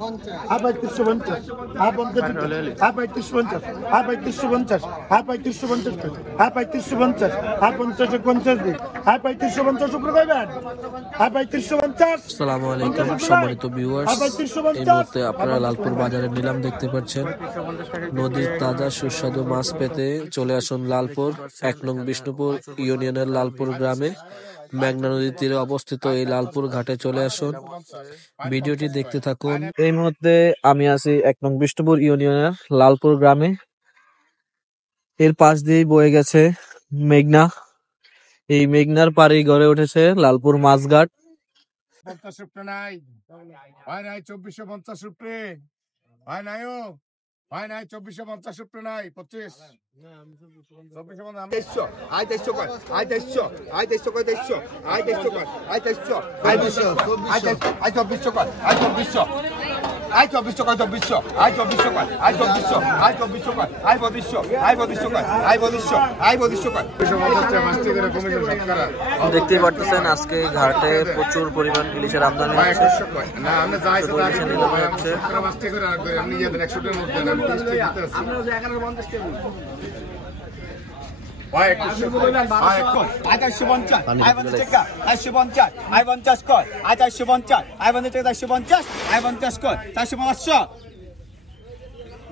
আয় 3550, আয় 50, আয় 3550, আয় 3550, আয় 3550, আয় 3550, আয় 50 দিন, আয় 3550 উপরে কইবেন, আয় 3550। আসসালামু আলাইকুম সম্মানিত ভিউয়ার্স, এই মুহূর্তে আপনারা লালপুর বাজারে নিলাম দেখতে পাচ্ছেন। নদীর তাজা সুস্বাদু মাছ পেতে চলে আসুন লালপুর 1 নং বিষ্ণুপুর ইউনিয়নের লালপুর গ্রামে। মেঘনা নদীর তীরে অবস্থিত এই লালপুর ঘাটে চলে আসুন, ভিডিওটি দেখতে থাকুন। এই মুহূর্তে আমি আছি 1 নং বিষ্ণুপুর ইউনিয়নের লালপুর গ্রামে। এর পাশ দিয়েই বয়ে গেছে মেঘনা। এই মেঘনার পাড়ে গড়ে উঠেছে লালপুর মাছঘাট। 50 রুপে নাই, হয় নাই 2450 রুপে, হয় নাই ও, হয় নাই 2450 রুপে নাই, 25 2450 আই 2300 কর, আই 2300, আই 2300 কর, 2300, আই 2300 কর, আই 2300, আই 2300, আই 2400 কর, আই 2400, আই 2400 কর, 2400, আই 2400 কর, আই 2400, আই 2400 কর, আই 2200, আই 2200 কর, আই 2200, আই 2200 কর। 250 মাছ থেকে কমে গেল শতকরা। দেখতেই পাচ্ছেন আজকে ঘাটে প্রচুর পরিমাণ ইলিশের আমদানি হচ্ছে। না আমরা যাইছে না শতকরা মাছ থেকে রাখবে, আপনি ইয়াদের 100 টাকার মধ্যে না 30 টাকা দিতে আছে। আমরা 1150 টাকা ভাই 150 আই 450 আই 50 টাকা আই 450 আই 50 কর আই 450 আই 50 টাকা 450 আই 50 কর 450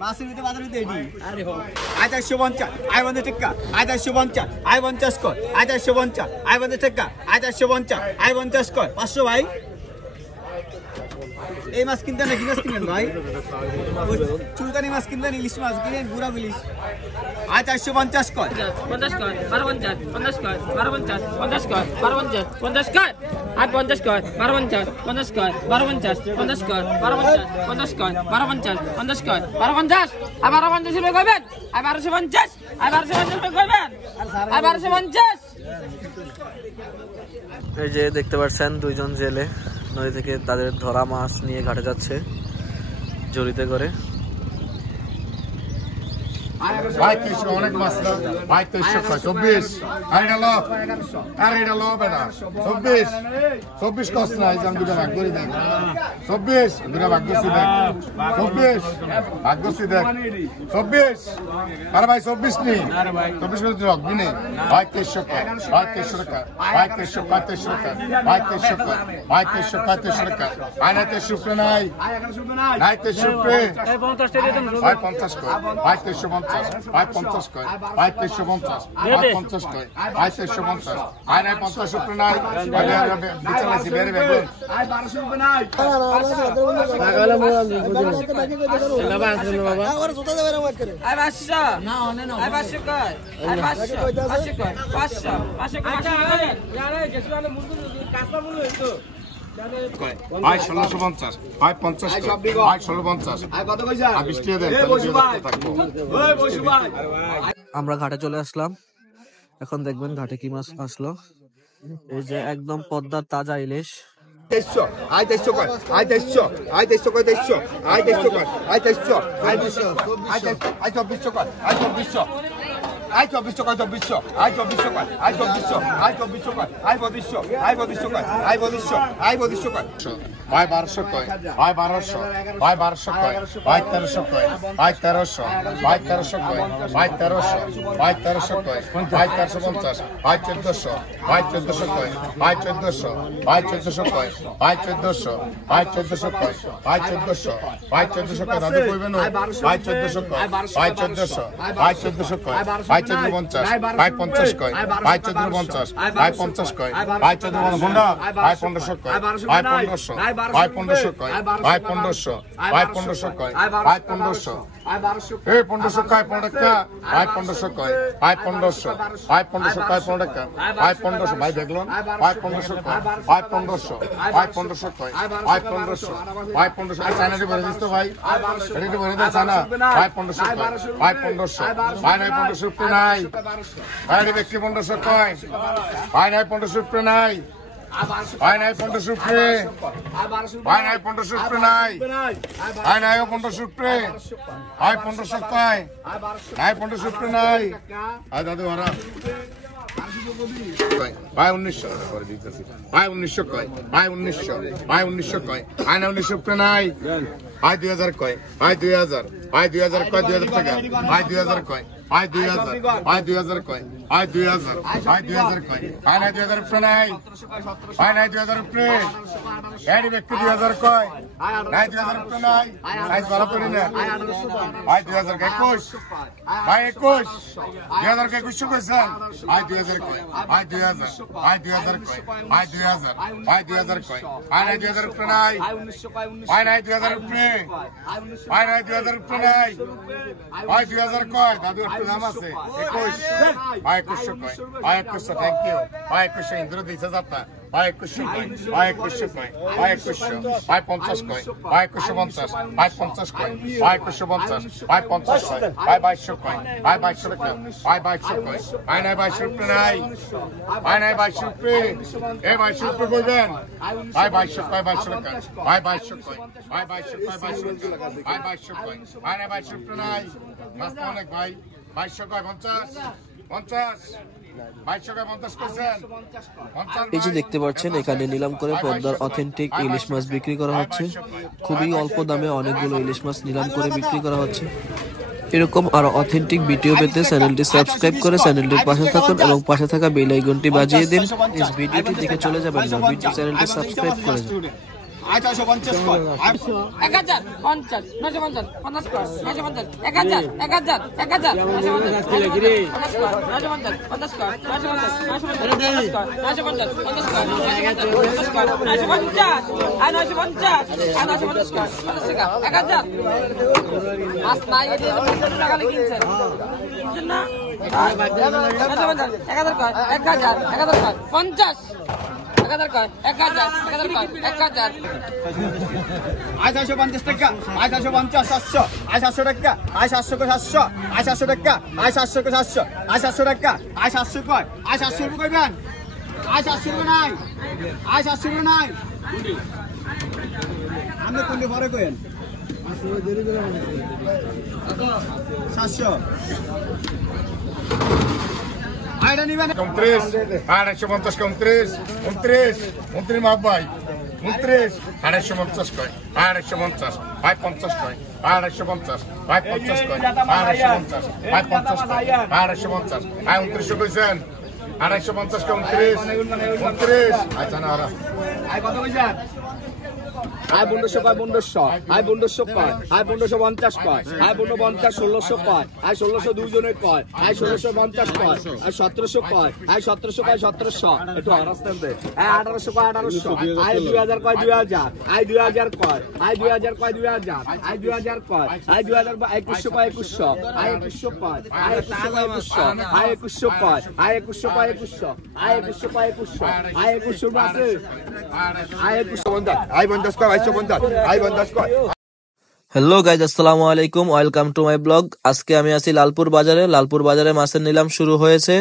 মাছের ভিতরে বাজারে দেই আরে হো আই 450 আই 50 টাকা আই 450 আই 50 কর আই 450 আই 50 টাকা আই 450 আই 50 কর 500 ভাই। এই মাছ কিনতে না কি মাছ কিনেন ভাই? চুলকানি মাছ কিনলেন, ইলিশ মাছ কিনেন, গুড়া ইলিশ। আয় 450 কর 50 কর 1250 50 কর 1250 50 কর 1250 50 কর আয় 50 কর 1250 50 কর 1250 50 কর 1250 50 কর 1250 50 কর 1250 আর 1250 রুপয়ে কইবেন, আর 1250 আর 1250 রুপয়ে কইবেন, আর 1250। এই যে দেখতে পাচ্ছেন দুইজন জেলে নদী থেকে তাদের ধরা মাছ নিয়ে ঘাটে যাচ্ছে ঝুড়িতে করে। ভাই 300 অনেক মাছ না ভাই 300 কয় 24 আর এটা লো বেটা 24 24 কস না এই জাম দুটো ভাগ করে দেখ 24 দুটো ভাগ করে দেখ 24 ভাগ করে দেখ 24 আরে ভাই 24 নেই 24 করে রাখবি না ভাই 300 কয় ভাই 300 টাকা ভাই 300 কয় 300 টাকা ভাই 300 কয় ভাই 300 কয় 300 টাকা ভাই না 300 রুপে নাই নাই 300 রুপে ভাই 50 কয় ভাই 350 ভাই 50 কয় ভাই 350 ভাই 50 কয় ভাই 350 ভাই নাই 50 রুপে নাই ভাই বিচারাছি বেরে বেরে ভাই 1200 রুপে নাই পাগল মোরা বাবা আসলে বাবা আর জুতা দেবে না করে আয় 500 না অনে না আয় 500 কর আয় 500 কর 500 500 কর यार যেসু আলে মুরগি কাঁচা মুরগি হইতো ভাই 1650 ভাই 50 ভাই 1650 ভাই কত কইছা 20 টাকা দেন ওই বসু ভাই আমরা ঘাটে চলে আসলাম, এখন দেখবেন ঘাটে কি মাছ আসলো। এই যে একদম পদ্মার তাজা ইলিশ। 300 আই 300 কর আই 300 আই 300 কর 300 আই 300 কর আই 300 আই 200 আই 24 কর আই 24 আই 24 কর 24 আই 24 কর আই 24 আই 24 কর আই 22 আই 22 কর আই 22 আই 22 কর ভাই 1200 কয় ভাই 1200 ভাই 1200 কয় ভাই 1300 কয় ভাই 1300 ভাই 1300 কয় ভাই 1300 ভাই 1300 কয় ভাই 1350 ভাই 1400 ভাই 1400 কয় ভাই 1400 ভাই 1400 কয় ভাই 1400 ভাই 1400 কয় ভাই 1400 ভাই 1400 কয় দাদু কইবেন ভাই 1400 কয় ভাই 1400 ভাই 1400 কয় ভাই 1450 ভাই 50 কয় ভাই 1450 ভাই 50 কয় ভাই 1450 ঘন্টা ভাই 1500 কয় ভাই 1500 ভাই 1500 কয় ভাই 1500 ভাই 1500 কয় ভাই 1500 এই 1500 কয় 15 টাকা ভাই 1500 কয় ভাই 1500 ভাই 1500 কয় 15 টাকা ভাই 1500 ভাই দেখলন ভাই 1500 কয় ভাই 1500 ভাই 1500 কয় ভাই 1500 ভাই 1500 চায়নাতে ভরে দিস তো ভাই এটাতে ভরে দাও চায়না ভাই 1500 কয় ভাই 1500 ভাই নাই 1500 রুপে নাই ভাই রে ব্যক্তি 1500 কয় ভাই নাই 1500 রুপে নাই ভাই নাই 1500 রুপে ভাই নাই 1500 রুপে নাই ভাই নাই 1500 রুপে ভাই 1500 কয় নাই 1500 রুপে নাই আয় দাদু হারা ভাই 1900 করে দিতেছি ভাই 1900 কয় ভাই 1900 ভাই 1900 কয় আই না 1900 উপরে নাই ভাই 2000 কয় ভাই 2000 ভাই 2000 কয় 2000 টাকা ভাই 2000 কয় ভাই 2000 ভাই 2000 কয় ভাই 2000 ভাই 2000 কয় ভাই না 2000 উপরে নাই ভাই না 2000 উপরে এডি ব্যক্তি 2000 কয় নাই 2000 উপরে নাই সাইজ ভালো করি না ভাই 2000 কয় 21 ভাই 21 2000 কয় 21 কইছেন ভাই 2000 কয় ভাই 2000 ভাই 2000 কয় ভাই 2000 ভাই 2000 কয় ভাই না 2000 উপরে নাই ভাই না 2000 উপরে ভাই না 2000 উপরে নাই ভাই 2000 কয় দাদু একটু নাম আছে 21 ভাই 21 কয় ভাই 21 থ্যাংক ইউ ভাই 21 ইন্দ্র দিছে যাতা ভাই 21 কয় ভাই 21 কয় ভাই 21 ভাই 50 কয় ভাই 21 50 ভাই 50 কয় ভাই 21 50 ভাই 50 কয় ভাই 22 কয় ভাই 22 টাকা ভাই 22 কয় ভাই নাই 22 রুপে নাই ভাই নাই 22 রুপে এ 22 রুপে কইবেন ভাই 22 কয় 22 টাকা ভাই 22 কয় ভাই 22 কয় 22 টাকা ভাই 22 কয় ভাই নাই 22 রুপে নাই মাস অনেক ভাই 22 কয় 50 50 এই যে দেখতে পাচ্ছেন এখানে নিলাম করে পদ্মার অথেন্টিক ইলিশ মাছ বিক্রি করা হচ্ছে। খুবই অল্প দামে অনেকগুলো ইলিশ মাছ নিলাম করে বিক্রি করা হচ্ছে। এরকম আরো অথেন্টিক ভিডিও পেতে চ্যানেলটি সাবস্ক্রাইব করে চ্যানেলটির পাশে থাকুন এবং পাশে থাকা বেল আইকনটি বাজিয়ে দিন। এই ভিডিওটি দেখে চলে যাবেন না, ভিডিও চ্যানেলটি সাবস্ক্রাইব করে দিন। 1850 কয় 1050 50 950 50 কর 950 1000 1000 1000 950 50 কর 1850 টাকা 1850 700 700 টাকা 700 কয় 700 700 টাকা 700 কয় 700 700 টাকা 700 কয় 700 রুপে কইবেন 700 রুপে নাই 700 রুপে নাই আপনি কোন পরে কইেন 700 আইডা নিবেন 29 850 29 29 মাপ ভাই 29 850 কয় 850 ভাই 50 কয় 850 ভাই 50 কয় 850 ভাই 50 কয় 850 ভাই 29 কইছেন 850 কে 29 আচ্ছা না আই কত কইছেন আই 1500 কয় 1500 আই 1500 কয় আই 1550 কয় আই 1550 1600 কয় আই 1600 দুইজনের কয় আই 1650 কয় আই 1700 কয় আই 1700 কয় 1700 একটু আরাস্তান দে আই 1800 কয় 1800 আই 2000 কয় 2000 আই 2000 কয় আই 2000 কয় 2000 আই 2000 কয় আই 2000 2100 কয় 2100 আই 2100 কয় আই 2100 কয় 2100 আই 2100 কয় 2100 আই 2100 কয় 2100 আই 2100 আছে আই 2100 বন্ধ আই 50 কয় 250 আই 50 কয়। হ্যালো গাইজ, আসসালামু আলাইকুম, ওয়েলকাম টু মাই ব্লগ। আজকে আমি আছি লালপুর বাজারে মাছের নিলাম শুরু হয়েছে।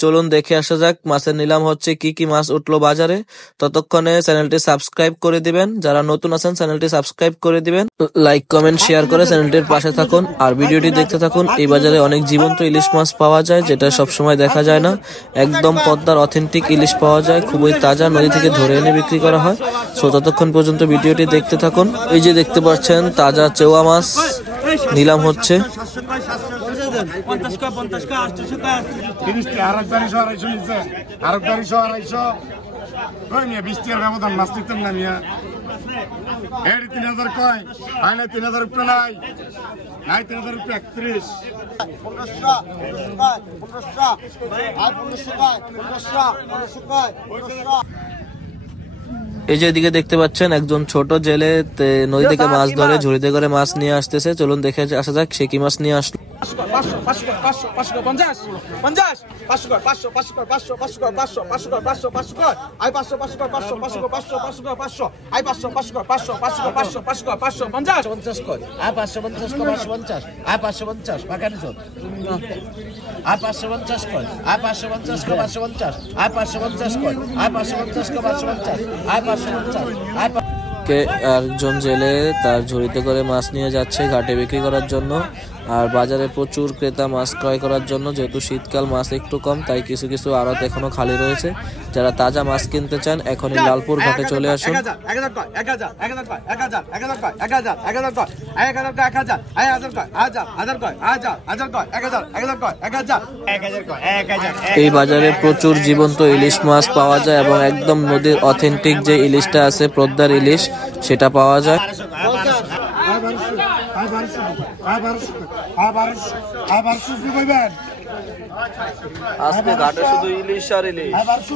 চলুন দেখে আসা যাক মাছের নিলাম হচ্ছে, কি কি মাছ উঠলো বাজারে। ততক্ষণে চ্যানেলটি সাবস্ক্রাইব করে দিবেন, যারা নতুন আছেন চ্যানেলটি সাবস্ক্রাইব করে দিবেন, লাইক কমেন্ট শেয়ার করে চ্যানেলটির পাশে থাকুন আর ভিডিওটি দেখতে থাকুন। এই বাজারে অনেক জীবন্ত ইলিশ মাছ পাওয়া যায়, যেটা সবসময় দেখা যায় না। একদম পদ্মার অথেন্টিক ইলিশ পাওয়া যায়, খুবই তাজা, নদী থেকে ধরে এনে বিক্রি করা হয়। সো ততক্ষণ পর্যন্ত ভিডিওটি দেখতে থাকুন। এই যে দেখতে পাচ্ছেন তাজা চেওয়া মাছ নিলাম হচ্ছে। এই যে এদিকে দেখতে পাচ্ছেন একজন ছোট জেলে নদী থেকে মাছ ধরে ঝুড়িতে করে মাছ নিয়ে আসতেছে। চলুন দেখে আসা যাক সে কি মাছ নিয়ে আসলো। 550 একজন জেলে তার ঝুড়িতে করে মাছ নিয়ে যাচ্ছে ঘাটে বিক্রি করার জন্য। আর বাজারে প্রচুর ক্রেতা মাছ ক্রয় করার জন্য, যেহেতু শীতকাল মাছ একটু কম, তাই কিছু কিছু আড়ত এখনো খালি রয়েছে। যারা তাজা মাছ কিনতে চান এখনই লালপুর ঘাটে চলে আসুন। এই বাজারে প্রচুর জীবন্ত ইলিশ মাছ পাওয়া যায় এবং একদম নদীর অথেন্টিক যে ইলিশটা আছে, পদ্মার ইলিশ, সেটা পাওয়া যায়। আজকে ঘাটে শুধু ইলিশ আর ইলিশ। 1100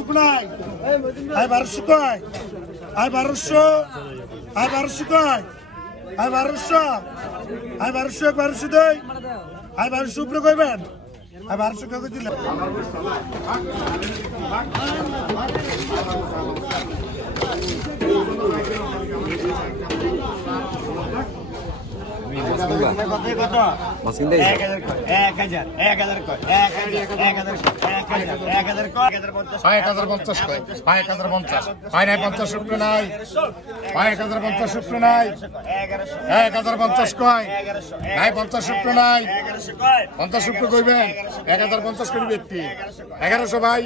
ভাই,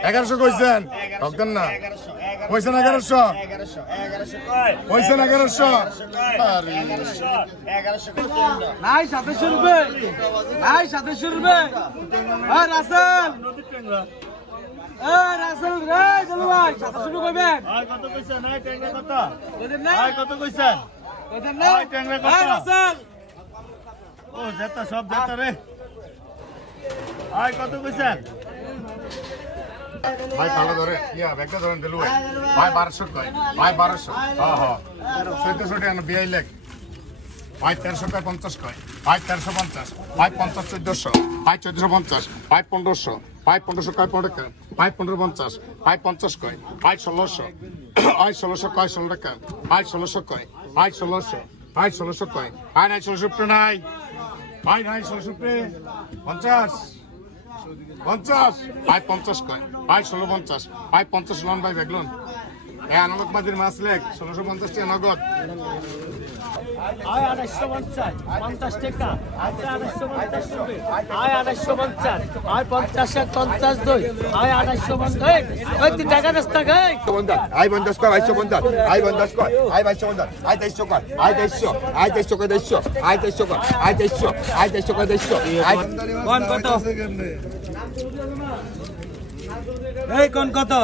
1100 কইছেন না, কইছেন 1100, কইছেন 1100। নাই 700 রুপে, নাই 700 রুপে। রাসেল, রাসেল রে চলো ভাই 700 রুপে কইবেন। কত কইছেন? নাই ট্যাংরা কত? কইছেন না? কত কইছেন? কইছেন না? ট্যাংরা কত? রাসেল ও যেটা সব যেটা রে। কত কইছেন? ভাই ভালো ধরে ইয়া ব্যাগটা ধরেন দিলু ভাই। ভাই 1200 কয়, ভাই 1200। হ্যাঁ হ্যাঁ 1400 টাকা বিআই লেখ। ভাই 1300 কয় 50 কয়, ভাই 1350, ভাই 50 1400, ভাই 1450, ভাই 1500, ভাই 1500 কয় 15 টাকা, ভাই 1550, ভাই 50 কয়, ভাই 1600, ভাই 1600 কয় 16 টাকা, ভাই 1600 কয়, ভাই 1600, ভাই 1600 কয়, ভাই নাই 1600 টাকা নাই, ভাই নাই 1600 টাকা 50, 50, ভাই 50 কয়, ভাই 1650, ভাই 50 লোন ভাই বেগলন। আনামত বাজির মাছ লেখ 1650 টাকা নগদ। 850, 50 টাকা, 850 রুপে, 850, 50 52, 850, ওই 3 টাকা রাস্তা গাই। 50 কয়, 250, 50 কয়, 250, 2300 কয়, 2300, 2300 কয় 2300, 2300 কয়, 2300, 2300 কয় 2300। কোন কত? এই কোন কত?